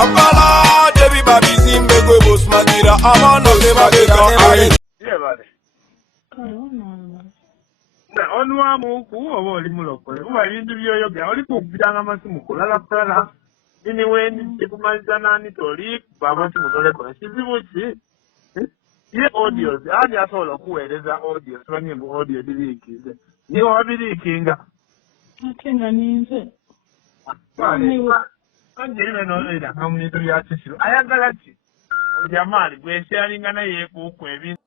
Kampala, Debbie Babi Zimbe, Gwebos Magira, Amano, Debagega. Yeah, buddy. Onwamu kuwa oli mulokole uba bintu byoyoga oli kubitanga masimu kulala ini weni kumaliza nani toli baba tumutole kwa kizibu ki ye audios ani asobola okuweereza audios banye mu audio dilikize ni wabirikinga atenga ninze anjirime n'olera kamuntu byakisiro ayagala ki ojamali gwesyalinga naye kuku ebintu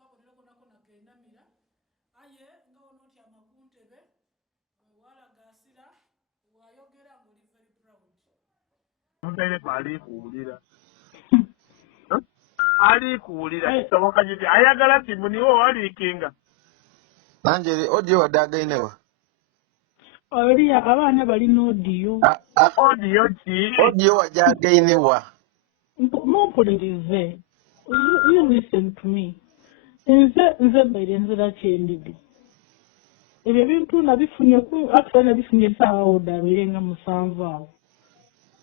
ali kuwulira kisoboka kiti ayagala timu niwo waliikinga Angeli audio wadagainewa oli abaana balina audio audio ki audio wajagainewa mumpulirize you listen to me nze baire nzira kyendidi ebyo bintu nabifunye nabifunye essaawa odabirenga 7 awo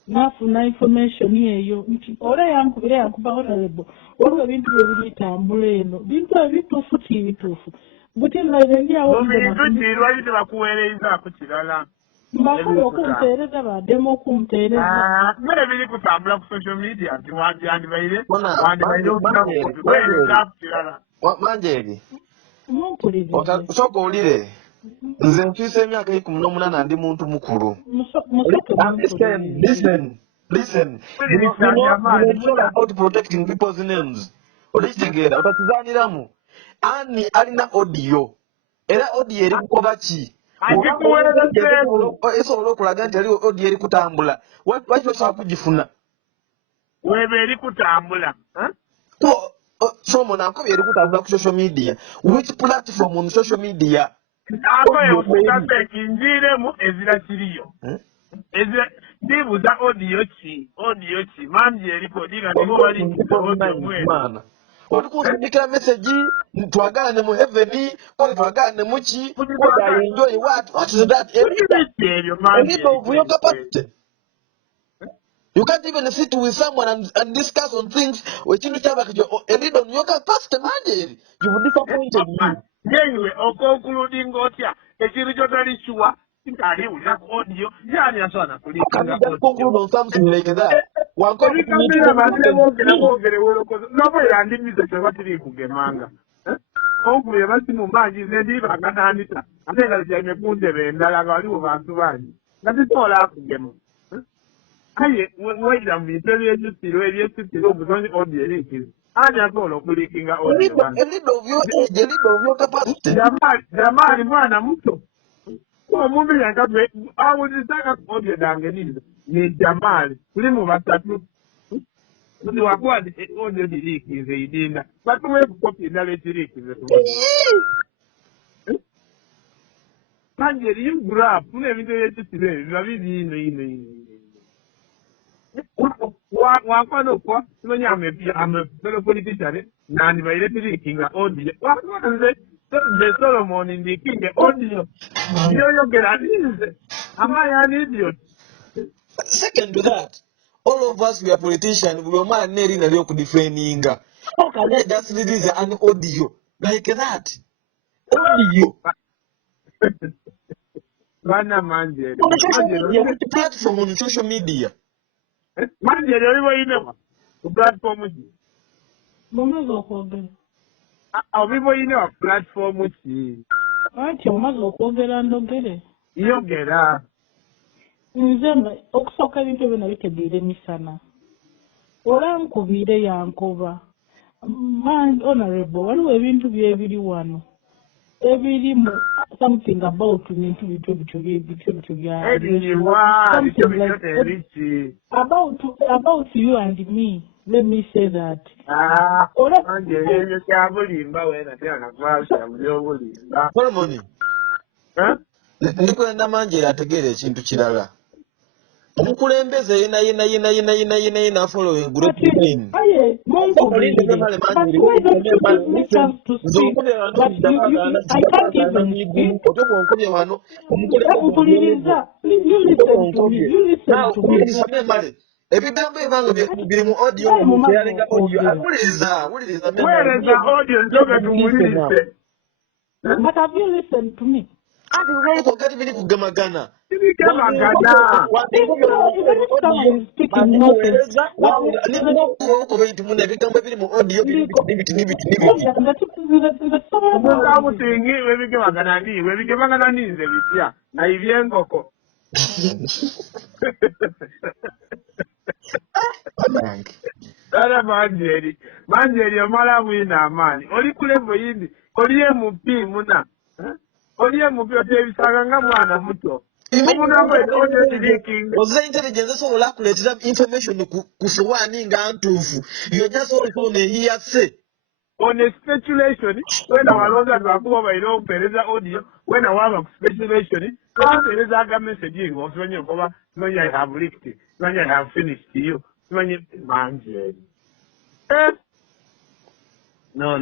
nafuna information eyo nti ola yankubira yankuba honorable waliwo ebintu byebitambula eno bintu ebituufu tibituufu buti naire ndiawo lwaki bakuweerezaako kirala mbakulu okumpeereza baddemu okumpeereza bere biri kutambula ku social media nti wandibaire kirala Manjeri mumpulirize osooka owulire nze nfiisa emyaka 18 ndi muntu mukulu. Listen. If you know about protecting people's names, olikitegeera otakizaniramu ani alina audio era audio eri kukoba ki esobola okulaga nti ali audio eri kutambula lwaki osobola kugifuna weba eri kutambula somo nankobya eri kutambula ku social media which platform on social media kinjiremu ezira kiriyo ndibuuza audio ki mangi erikodiga nibo bali mana oli kunsindikira message twagalane mu heaven kole twagalane mu ki enjoy what is that of your capacity. You can't even sit with someone and discuss on things ekintu kyabakyo and on your capacity manjeri you've disappointed me. Yewe okonkuludinga otya ekintu kyotali sure nkaliwulira ku audio yani asobola kulikinga something like that nobo yandimize tebatiri kugemanga onkubye basimu mangi nendibagananita ate nga zyaime kundebe endala nga waliwo bantu bangi nga zisobola kugema aye weyira mu bintu ebyesitiro obuzonyi audio erikizi ani asobola okulikinga audio jamali mwana muto omuntu yankagwe awulizanga audio dange nizo ni jamali kuli mu basatu ndi wakwadi audio dilikize idinda batuwe kukopi endala ekirikize manjeri yugurap n'ebintu ebyekitiro ebyo biba biri ino wakwano kwa simanya ame fellow politician nani baire tirikinga audio wakwanze the Solomon ndikinge audio yoyogera nize amaya ni idiot. Second to that, all of us we are politicians, we are man neri na leo kudifeninga. How can I just release an audio like that? Audio. Bana manje. Which platform on social media? Manje oliwo ine ku platform ki? Mumaze okwogera. Obibo ine wa platform ki? Ati omaze okwogera ndogere. Yogera. Nze okusooka ebintu ebyo nabitegeera emisana. Ola nkubire yankoba. Honorable, waliwo ebintu byebiri wano. Ebirimu something about bintu about you and me. Let me say that. Ndikwenda manje ategeere ekintu kirala. Omukulembeze yena following group in. ebigambo ebanga biri mu audio nga mukeyalinga audio wuliriza weereza audio njoge tuwulirize. But have you listened to me? ati lwoliko gati biri kugemagana Tibigemagana. okuba nti muna ebigambo ebiri mu audio Omusamusingi webigemagana ndi webigemagana ninze bitya naibye enkoko. Kala manjeri omala mwina amaani oli ku level yindi oli MP muna oli MP otebisanga nga mwana muto. Oza intelligence esobola akuleetera information ku sowaani nga ntuufu yojasobola neyiyase on a speculation when awalonda lwakuba balina okupereza audio when awaba ku speculation apereza aga messaging osonye okoba simanyi I have leaked simanyi I have finished you simanyi manje no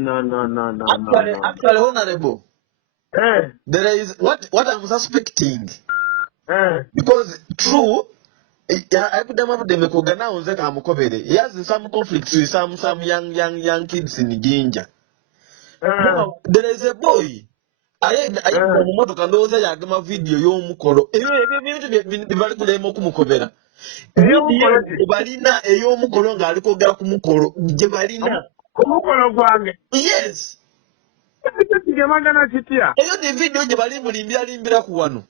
actually honorable there is what I'm suspecting because true I put them up the Mekogana on Zeka Mukobere. He has some conflicts with some young kids in Ginja. There is a boy. I had moto kandoza yagama video y'omukolo. Ebintu bibali kulema kumukobera. Balina ey'omukolo ng'aliko gala ku mukolo. Je balina. Omukolo gwange. Yes. Tigemagana kitya. Eyo the video je bali mulimbira ku wano.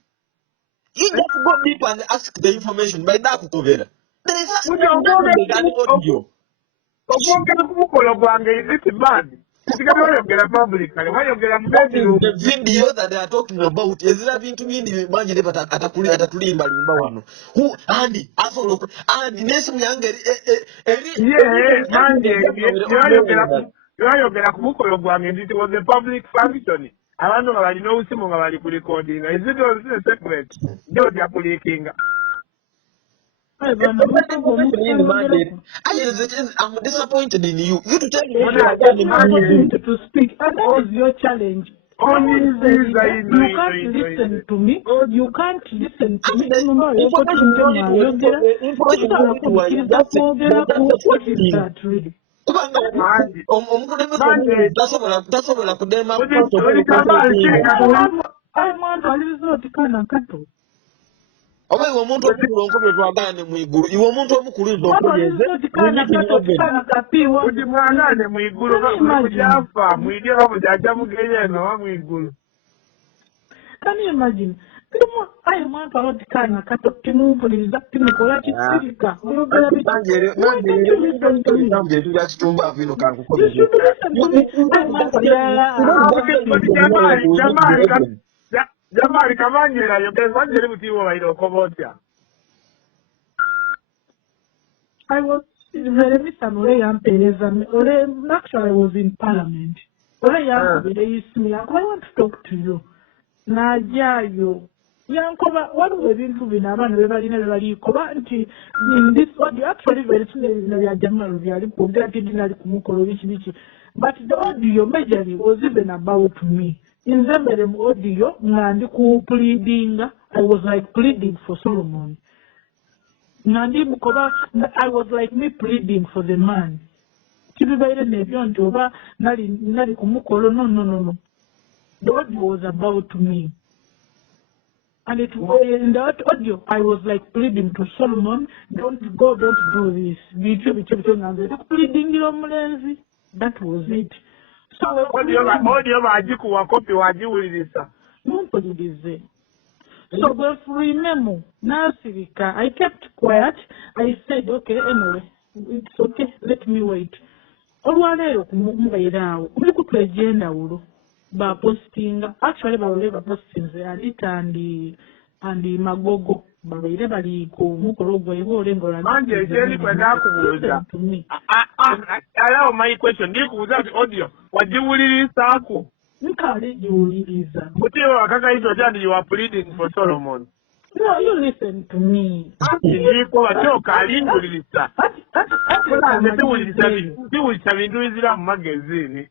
You just go deep and ask the information by that kukobera. There is audio. Okwogera ku mukolo gwange is it bad? The video that they are talking about is that bintu bindi bimanje atatulimba limba wano. Who Andy asobola Andy nesi myangeri yayogera ku mukolo gwange it was a public function. Abantu nga balina obusimu nga bali ku recording. Is it a secret? Ndio ya kulikinga. I'm disappointed in you. You to tell me to speak. And that is your challenge. You can't listen to me. You can't listen to me. What is that really? tasobola kudema oba iwe omuntu omukulu onkobye twagane mwigulu iwe omuntu omukulu nzokuyeze udi mwagane mwigulu kujafa mwidye bamujaja mugeyeno wa mwigulu. Can you imagine? I want a lot of kind of cut up to move for the Nikola Chica. Jamari Kamanyera, you can wonder if you were in Okomotia. I was very miserable. Actually, I was in Parliament. I want to talk to you. Najayo. Yankoba, what was the into the Naman River in this audio actually very soon in the general but the audio majorly was even about me. In the audio, pleading, I was like pleading for Solomon. I was like me pleading for the man. No. The audio was about me. And it was in that audio, I was like pleading to Solomon, don't do this. Pleading, that was it. So so remember, I kept quiet. I said, okay, anyway, it's okay, let me wait. Posting actually posting and the magogo bali ku mukolo gwe ngolengola manje jeli kwenda kubuza allow my question ndikubuza audio wajiwuliriza ku nkale jiwuliriza mutiwa akaka hizo jani you are pleading for Solomon. No, you listen to me. Ndiko wachoka alinguliriza ndiwuliriza bintu bizira mu magazine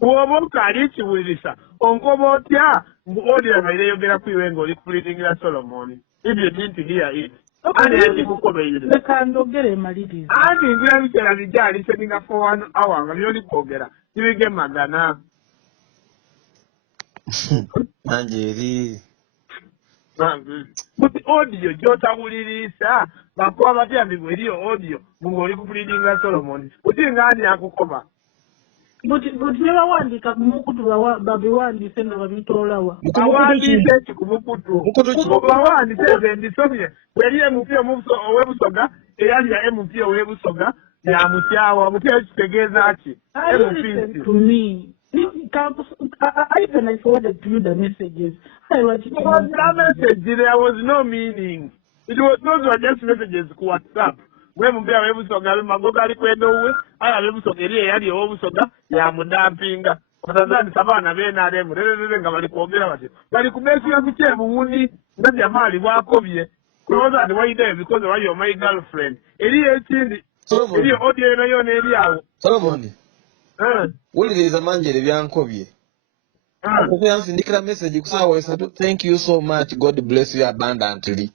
uwoboka alichiwuliriza onkoba otya mu audio mayire yogera kwiwe ng'oli pleading ya Solomon. If you didn't hear it, Ani yandikukomerera. Leka ndogere maliriza. Ani ngira biseera bijali seninga for 1 hour nga byoli kwogera. Tibige magana. Manjeri. But audio gyotawuliriisa bakuba batya eriyo audio ng'oli kupuliringa Solomon. Utingani akukoma. Buti nebawandika ku mukutu babiwandise nga babitoolawa. Bawandise ku mukutu. Bawandise ze ndisomye. Bweri MP ow'Ebusoga eyali ya MP ow'Ebusoga yamutyawa. Mutya kitegeeza ki? Listen to me. I forwarded to you the messages. I wrote it. That message, there was no meaning. Those were just messages to WhatsApp. When we are able to go, Magogali Quedo, I am able to get here, the Obusoga, Yamudampinga, Other Savannah, NRM, but you could make you have to tell Mune, not your Mali, Wakovie, close the way there because of your my girlfriend. Solomon. Wuliriza manjere byankobye. Ndikira message kusawa esatu. Thank you so much. God bless you abundantly.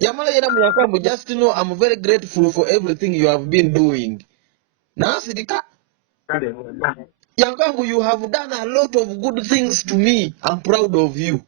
Yamala yena muyakwambu, just know I'm very grateful for everything you have been doing. Nasirika. Yankwambu, you have done a lot of good things to me. I'm proud of you.